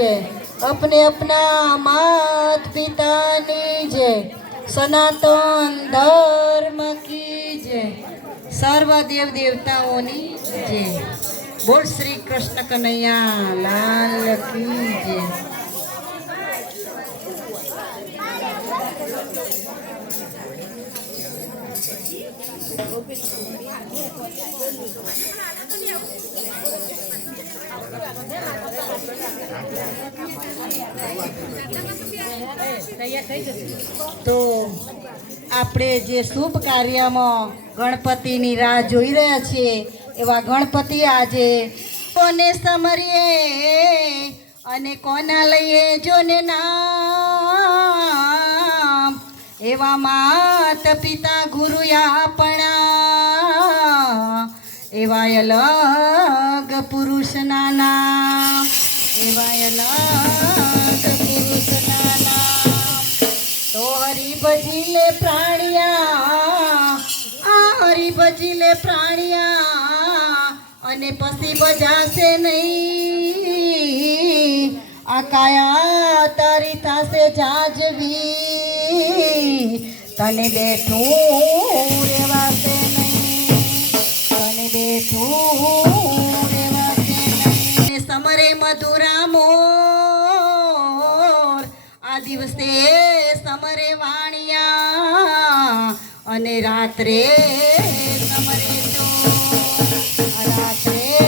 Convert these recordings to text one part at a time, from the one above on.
જય અપને અપના માત પિતાની જે સનાતન ધર્મ કી જય સર્વ દેવ દેવતાઓની જે. બોલ શ્રી કૃષ્ણ કનૈયા લાલ કી જય ગોપી તો આપણે જે શુભ કાર્યમાં ગણપતિની રાહ જોઈ રહ્યા છીએ, એવા ગણપતિ આજે કોને સમરીએ અને કોના લઈએ જોને નામ? એવા માત પિતા ગુરુ આપણા એવા અલગ પુરુષના નામ એવા અલગ પુરુષના નામ. તો હરી ભજીલે પ્રાણિયા, આ હરી ભજીલે પ્રાણિયા, અને પછી બજાશે નહીં. આ કાયા તારી થાશે જાજવી. તને બેઠું સમરે મધુરા મોર આ દિવસે સમરે વાણિયા અને રાત્રે સમરે રાત્રે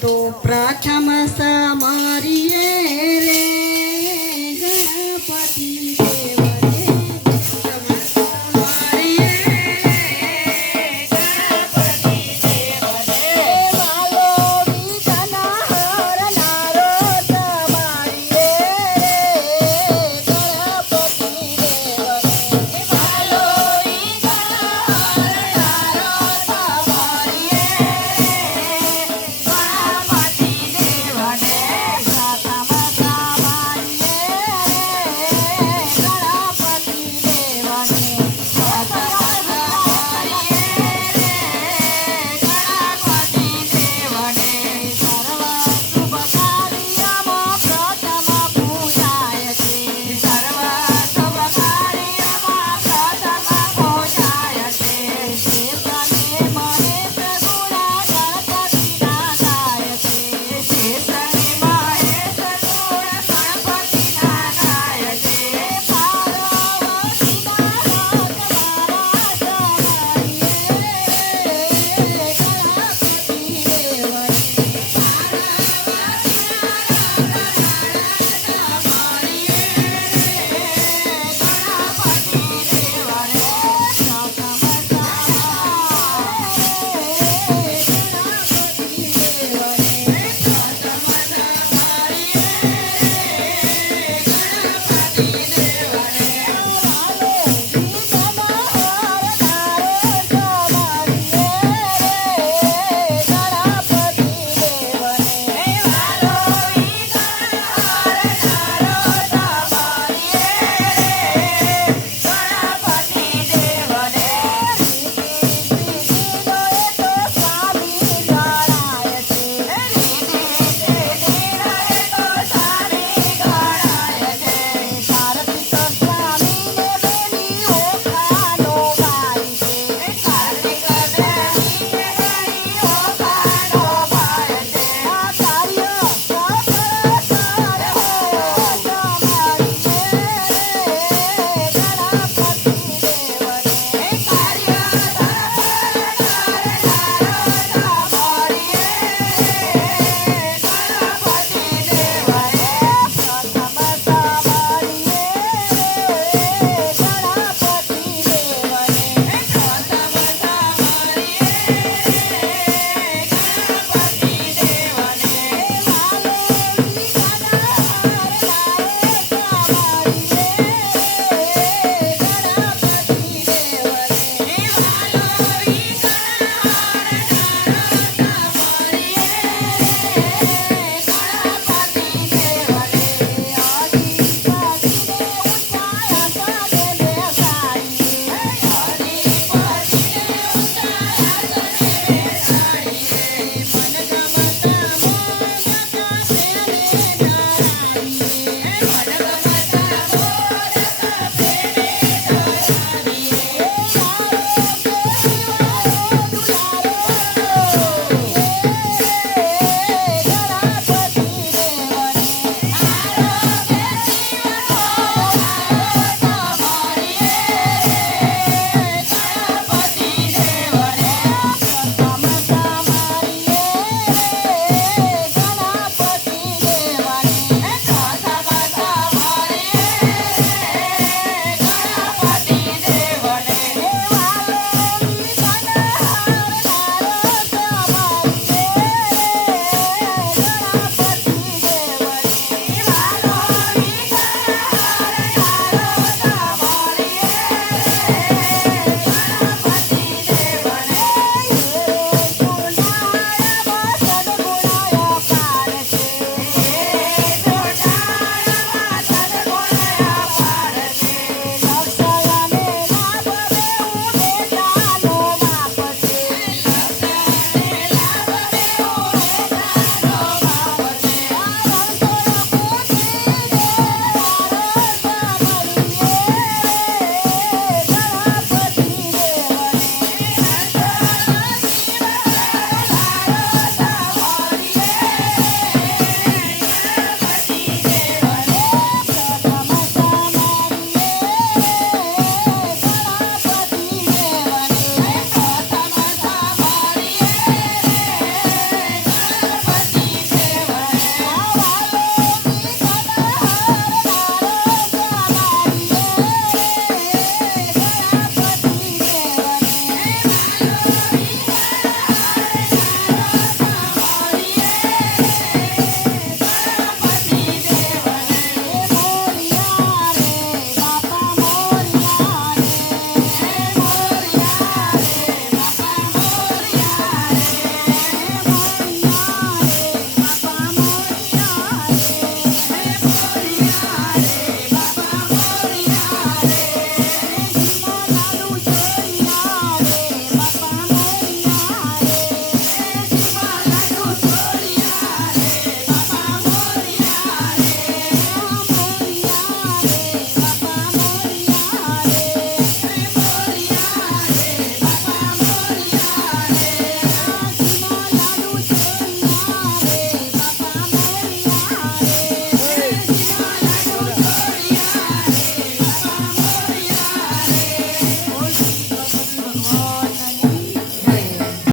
તો પ્રથમ સમરીએ